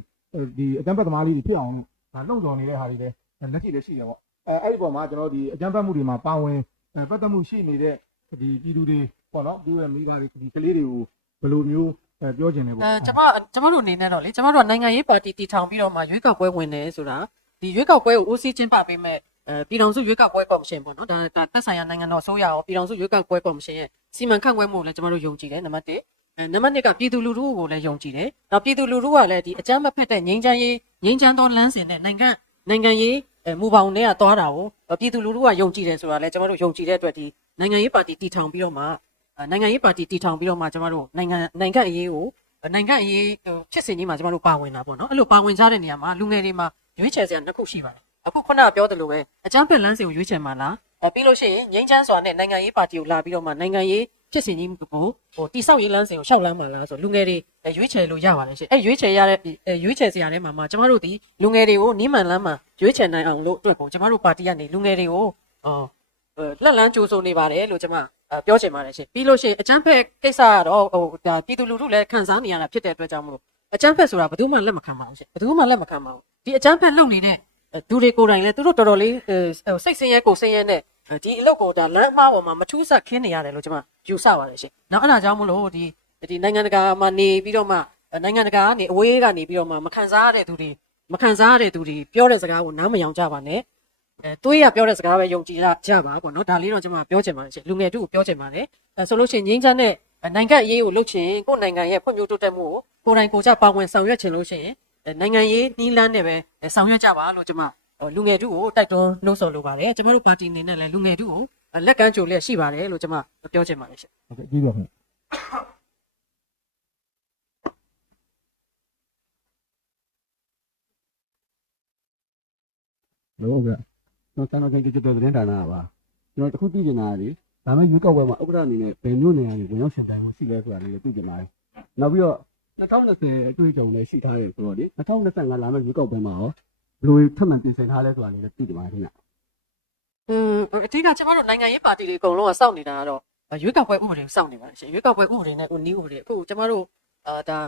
ဒီအကြမ်းဖက်သမားလေးတွေဖြစ်အောင်လို့ဒါလှုံ့ဆော်နေတဲ့ဟာတွေလည်းလက်ရှိလည်းရှိတယ်ပေါ့အဲအဲ့ဒီပုံမှာကျွန်တော်ဒီအကြမ်းဖက်မှုတွေမှာပါဝင်ပတ်သက်မှုရှိနေတဲ့ဒီပြည်သူတွေပေါ့နော်သူ့ရဲ့မိဘတွေဒီကလေးတွေကိုဘယ်လိုမျိုးပြောချင်လဲပေါ့အဲကျွန်မကျွန်မတို့အနေနဲ့တော့လေကျွန်မတို့ကနိုင်ငံရေးပါတီတည်ထောင်ပြီးတော့မှရွေးကောက်ပွဲဝင်တယ်ဆိုတာဒီရွေးကောက်ပွဲကိုဦးစီးချင်းပပေးမဲ့ အဲပြည်တော်စုရွေးကောက်ပွဲကော်မရှင်ပေါ့နော်ဒါဒါသက်ဆိုင်ရာနိုင်ငံတော်အစိုးရရောပြည်တော်စုရွေးကောက်ပွဲကော်မရှင်ရဲ့စီမံခန့်ခွဲမှုကိုလည်းကျွန်မတို့ယုံကြည်တယ်နံပါတ်1အဲနံပါတ်2ကပြည်သူလူထုကိုလည်းယုံကြည်တယ်။နောက်ပြည်သူလူထုကလည်းဒီအကြမ်းမဖက်တဲ့ငြိမ်းချမ်းရေးငြိမ်းချမ်းသောလမ်းစဉ်နဲ့နိုင်ငံနိုင်ငံရေးအဲမူပေါင်းတွေကသွားတာကိုပြည်သူလူထုကယုံကြည်တယ်ဆိုတာလည်းကျွန်တော်တို့ယုံကြည်တဲ့အတွက်ဒီနိုင်ငံရေးပါတီတည်ထောင်ပြီးတော့မှနိုင်ငံရေးပါတီတည်ထောင်ပြီးတော့မှကျွန်တော်တို့နိုင်ငံနိုင်ငံအရေးကိုနိုင်ငံအရေးဖြစ်စဉ်ကြီးမှာကျမတို့ပါဝင်တာပေါ့နော်အဲ့လိုပါဝင်ကြတဲ့နေရာမှာလူငယ်တွေမှာရွေးချယ်စရာနှစ်ခုရှိပါတယ် အခုခုနကပြောသလိုပဲအကြမ်းဖက်လမ်းစဉ်ကိုရွေးချယ်မှာလားအဲပြီးလို့ရှိရင်ငိမ့်ချမ်းစွာနဲ့နိုင်ငံရေးပါတီကိုလာပြီးတော့မှနိုင်ငံရေးဖြစ်စဉ်ကြီးကိုဟိုတိဆောက်ရေးလမ်းစဉ်ကိုရှောက်လမ်းမှာလားဆိုလူငယ်တွေရွေးချယ်လို့ရပါတယ်ရှင်အဲရွေးချယ်ရတဲ့ရွေးချယ်စရာထဲမှာမှာကျမတို့ဒီလူငယ်တွေကိုနီးမှန်လမ်းမှာရွေးချယ်နိုင်အောင်လို့အတွက်ကိုကျမတို့ပါတီကနေလူငယ်တွေကိုအော်လက်လန်းကြိုးစုံနေပါတယ်လို့ကျမပြောချင်ပါတယ်ရှင်ပြီးလို့ရှိရင်အချမ်းဖက်ကိစ္စကတော့ဟိုဒါပြည်သူလူထုလည်းခံစားနေရတာဖြစ်တဲ့အတွက်ကြောင့်မလို့အချမ်းဖက်ဆိုတာဘယ်သူမှလက်မခံပါဘူးရှင်ဘယ်သူမှလက်မခံပါဘူးဒီအချမ်းဖက်လုပ်နေတဲ့ သူတွေကိုယ်တိုင်လည်းသူတို့တော်တော်လေးစိတ်ဆင်းရဲကိုယ်ဆင်းရဲနဲ့ဒီအလုပ်ကိုဒါလမ်းအမှားပေါ်မှာမထူးဆခင်းနေရတယ်လို့ကျမယူဆပါတယ်ရှင်နောက်အဲ့ဒါကြောင့်မလို့ဒီဒီနိုင်ငံတကာမှာနေပြီးတော့မှနိုင်ငံတကာကနေအဝေးကနေပြီးတော့မှမခံစားရတဲ့သူတွေမခံစားရတဲ့သူတွေပြောတဲ့စကားကိုနားမယောင်ကြပါနဲ့အဲတွေးရပြောတဲ့စကားပဲယုံကြည်ကြပါပေါ့နော်ဒါလေးတော့ကျွန်မပြောချင်ပါတယ်ရှင်လူငယ်တို့ကိုပြောချင်ပါတယ်အဲဆိုလို့ရှိရင်ငင်းချမ်းတဲ့နိုင်ငံအရေးကိုလုပ်ချင်ကိုယ်နိုင်ငံရဲ့ဖွံ့ဖြိုးတိုးတက်မှုကိုကိုယ်တိုင်ကိုယ်ကျပါဝင်ဆောင်ရွက်ချင်လို့ရှိရင် နိုင်ငံရေးနှီးလန်းနဲ့ပဲဆောင်ရွက်ကြပါလို့ကျွန်မလူငယ်တို့ကိုတိုက်တွန်းနှိုးဆော်လိုပါတယ်ကျွန်တော်တို့ပါတီအနေနဲ့လည်းလူငယ်တို့ကိုလက်ကမ်းကြိုလျက်ရှိပါတယ်လို့ကျွန်မပြောချင်ပါတယ်ရှင်ဟုတ်ကဲ့ကြည့်ပါခင်ဗျဟုတ်ကဲ့ကျွန်တော်စံတော်ကိန်းတစ်ချက်တော့သတင်းဌာနကပါကျွန်တော်တခုသိချင်တာကလေဒါမဲ့ရွေးကောက်ပွဲမှာဥက္ကဋ္ဌအနေနဲ့ဘယ်မျိုးနေရာတွေဝင်ရောက်ရှင်တိုင်းမှုရှိလဲဆိုတာလေးကိုသိကြပါတယ်နောက်ပြီးတော့ 2020အတွေ့အကြုံလည်းရှိထားတယ်ဆိုတော့လေ2025လာမယ့်ရွေးကောက်ပွဲမှာရောဘယ်လိုထပ်မံပြင်ဆင်ထားလဲဆိုတာလေးလည်းသိကြပါတယ်ခင်ဗျอืมအဓိကကျမတို့နိုင်ငံရေးပါတီတွေအကုန်လုံးကစောင့်နေတာကတော့ရွေးကောက်ပွဲဥပဒေကိုစောင့်နေပါတယ်ရှင်ရွေးကောက်ပွဲဥပဒေနဲ့ဥနီးဥပဒေအခုကျမတို့အာဒါ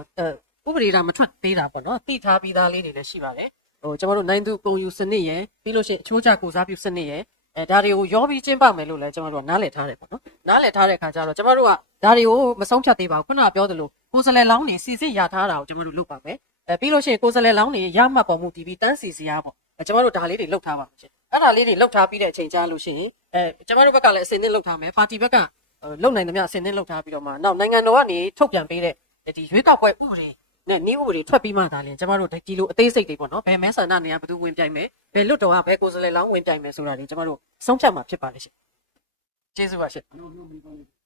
ဥပဒေဒါမထွက်သေးတာပေါ့နော်သိထားပြီးသားလေးတွေလည်းရှိပါတယ်ဟိုကျမတို့နိုင်သူပုံယူစနစ်ရယ်ပြီးလို့ရှိရင်အချိုးချကိုစားပြုစနစ်ရယ်အဲဒါတွေကိုရောပြီးကျင်းပမယ်လို့လည်းကျမတို့ကနားလည်ထားတယ်ပေါ့နော်နားလည်ထားတဲ့အခါကျတော့ကျမတို့ကဒါတွေကိုမဆုံးဖြတ်သေးပါဘူးခုနကပြောသလို ကိုယ်စလဲလောင်းနေစီစစ်ရထားတာကိုကျမတို့လုပ်ပါမယ်အဲပြီးလို့ရှိရင်ကိုယ်စလဲလောင်းနေရမှတ်ပေါ်မှုတီးပြီးတန်းစီစီရပေါ့အဲကျမတို့ဒါလေးတွေလုပ်ထားပါမယ်ရှင်အဲ့ဒါလေးတွေလုပ်ထားပြီးတဲ့အချိန်ကြာလို့ရှိရင်အဲကျမတို့ဘက်ကလည်းအစင်းသင်းလုပ်ထားမယ်ပါတီဘက်ကလုံနိုင်သမျှအစင်းသင်းလုပ်ထားပြီးတော့မှနောက်နိုင်ငံတော်ကနေထုတ်ပြန်ပေးတဲ့ဒီရွေးကောက်ပွဲဥပဒေနဲ့နည်းဥပဒေထွက်ပြီးမှသာလျှင်ကျမတို့ဒီလိုအသေးစိတ်တွေပေါ့နော်ဘယ်မဲဆန္ဒနေရာဘယ်သူဝင်ပြိုင်မယ်ဘယ်လွတ်တော်ကဘယ်ကိုယ်စားလှယ်လောင်းဝင်ပြိုင်မယ်ဆိုတာတွေကျမတို့ဆုံးဖြတ်မှာဖြစ်ပါလိမ့်ရှင်ကျေးဇူးပါရှင်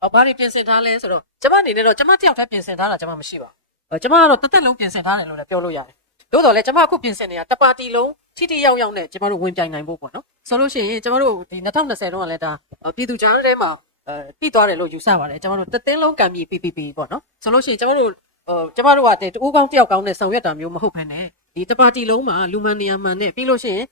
အော်ဘာတွေပြင်ဆင်ထားလဲဆိုတော့ကျမအနေနဲ့တော့ကျမတယောက်တည်းပြင်ဆင်ထားတာကျမမရှိပါဘူးကျမကတော့တစ်သက်လုံးပြင်ဆင်ထားတယ်လို့လည်းပြောလို့ရတယ်သို့တော်လည်းကျမအခုပြင်ဆင်နေတာတပါတီလုံးထိထိရောက်ရောက်နဲ့ကျမတို့ဝင်ပြိုင်နိုင်ဖို့ပေါ့နော်ဆိုလို့ရှိရင်ကျမတို့ဒီ2020တုန်းကလည်းဒါပြည်သူကြားထဲမှာအဲပြီးသွားတယ်လို့ယူဆပါတယ်ကျမတို့တသင်းလုံးကံမြေ PPP ပေါ့နော်ဆိုလို့ရှိရင်ကျမတို့ဟိုကျမတို့ကတတူကောင်းတယောက်ကောင်းနဲ့ဆောင်ရွက်တာမျိုးမဟုတ်ဘဲနဲ့ဒီတပါတီလုံးမှာလူမှန်နေရာမှန်နဲ့ပြီးလို့ရှိရင်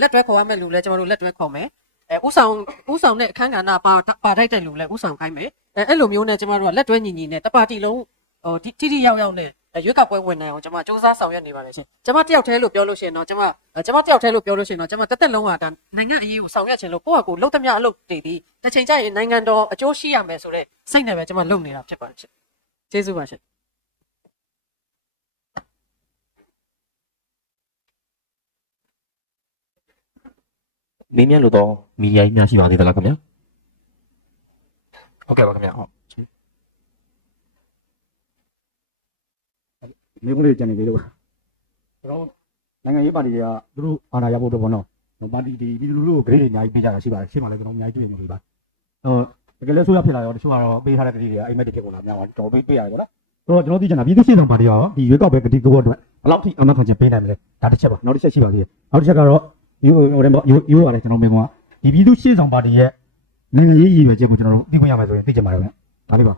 လက်တွဲခေါ်ရမယ့်လူလည်းကျမတို့လက်တွဲခေါ်မယ် အဲဥဆောင်ဥဆောင်တဲ့အခန်းကဏ္ဍပါပါထိုက်တဲ့လူလည်းဥဆောင်ခိုင်းမယ်အဲအဲ့လိုမျိုးနဲ့ကျမတို့ကလက်တွဲညီညီနဲ့တပါတီလုံးဟိုထိထိရောက်ရောက်နဲ့ရွေးကောက်ပွဲဝင်နိုင်အောင်ကျွန်မစူးစမ်းဆောင်ရွက်နေပါတယ်ရှင်ကျွန်မတယောက်တည်းလို့ပြောလို့ရှိရင်တော့ကျွန်မကျွန်မတယောက်တည်းလို့ပြောလို့ရှိရင်တော့ကျွန်မတက်တက်လုံးကဒါနိုင်ငံအရေးကိုဆောင်ရွက်ခြင်းလို့ကိုယ့်ဟာကိုယ်လှုပ်သမျှအလုပ်တည်ပြီးတစ်ချိန်ကျရင်နိုင်ငံတော်အကျိုးရှိရမယ်ဆိုတဲ့စိတ်နဲ့ပဲကျွန်မလုပ်နေတာဖြစ်ပါတယ်ရှင်ကျေးဇူးပါရှင် မင်းမြတ်လို့တော့မိယာကြီးများရှိပါသေးသလားခင်ဗျာဟုတ်ကဲ့ပါခင်ဗျာဟုတ်မျိုးကလေးကြံနေသေးလို့ကျွန်တော်နိုင်ငံရေးပါတီတွေကသူတို့အာဏာရဖို့တော့ဗောနော်ပါတီဒီပြည်သူလူထုကိုဂရိတွေအများကြီးပေးကြတာရှိပါတယ်ရှင်းပါလေကျွန်တော်အများကြီးတွေ့နေပြီပါဟိုတကယ်လဲဆိုရဖြစ်လာရောတချို့ကတော့ပေးထားတဲ့ဂရိတွေကအိမ်မက်တွေဖြစ်ကုန်တာများပါတော်ပေးပေးရတယ်ဗောနော်ဆိုတော့ကျွန်တော်သိချင်တာပြည်သူရှင်းဆောင်ပါတီရောဒီရွေးကောက်ပွဲဂရိကိုအတွက်ဘယ်လောက်ထိအမှန်ခံချက်ပေးနိုင်မလဲဒါတစ်ချက်ပါနောက်တစ်ချက်ရှိပါသေးတယ်နောက်တစ်ချက်ကတော့ ယူဟိုတယ်ပေါ့ယူယူရတယ်ကျွန်တော်မေးခွန်းကဒီပြည်သူရှင်းဆောင်ပါတီရဲ့နိုင်ငံရေးရည်ရွယ်ချက်ကိုကျွန်တော်တို့သိခွင့်ရမယ်ဆိုရင်သိချင်ပါတယ်ဗျဒါလေးပါ